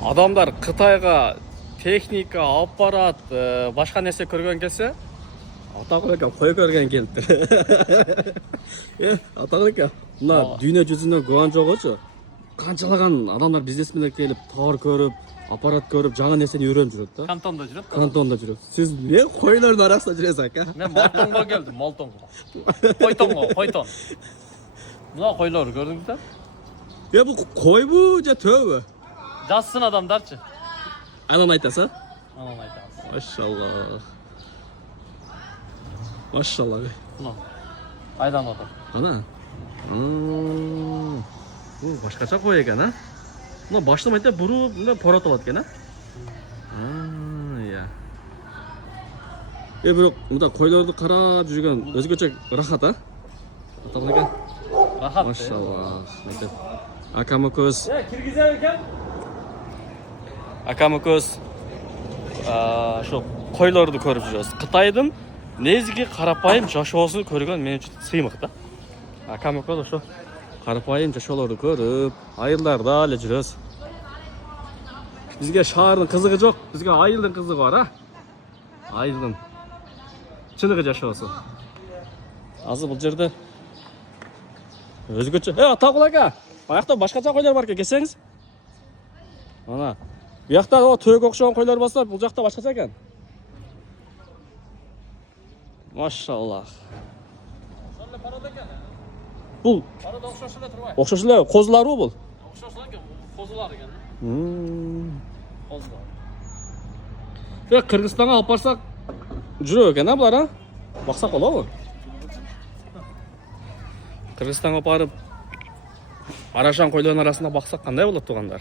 Адамдар Қытайға техника, аппарат, башқа нәрсе көрген келсе, атақыл екен, қой көрген келіпті. Атақыл екен, мына дүйне жүзіне көған жоқ өші. Қаншалаған адамдар бизнесмендер келіп, тауар көріп, аппарат көріп, жаңа нәрсені үйреніп жүреді. Кантонда жүреді. Кантонда жүреді. Сіз не қойлардың арасында жүресіз ака? Мен Малтонға келдім, Малтонға. Қойтон. Мына қойлар көрдіңіздер? Бұл қой бұ, же төбі? Жазсын адамдарчы. Анан айтасың? Анан айтасың. Машалла. Машалла. Мына. Айдан отыр. Ана. Башқаша қой екен, а? Мына баштым айтта бұрып, порат алады екен, а? Иә. Бірақ мұнда қойларды қарап жүрген өзгөчө рахат, а? Аталған екен? Рахат. Машалла. Акамы көз. Киргизер екен? Акамы көз. Шо қойларды көріп жүрөз. Қытайдың негізгі қарапайым жашоосун көргөн мен үчүн сыймык да. Акамы көз ошо қарапайым жашоолорду көрүп, айылдарда эле жүрөз. Бизге шаардын кызыгы жок, бизге айылдын кызыгы бар, а? Айылдын чыныгы жашоосу. Азыр бул жерде өзгөчө. Атагул ака, аякта башкача койлор бар экен, келсеңиз. Ана, bu yoqda to'yga o'xshagan qo'ylar bo'lsa, bu yoqda boshqacha ekan. Mashallah. Bu o'xshashlar, qo'zilar-ku bu. O'xshashlar ekan, qo'zilar ekan. Qo'zilar. Qirg'izistonga olib borsak, jurar ekan-a bular, ha? Boqsaq bo'ladimi? Qirg'izistonga olib borib, Arashan qo'ylarning orasida boqsaq qanday bo'ladi, tug'anlar?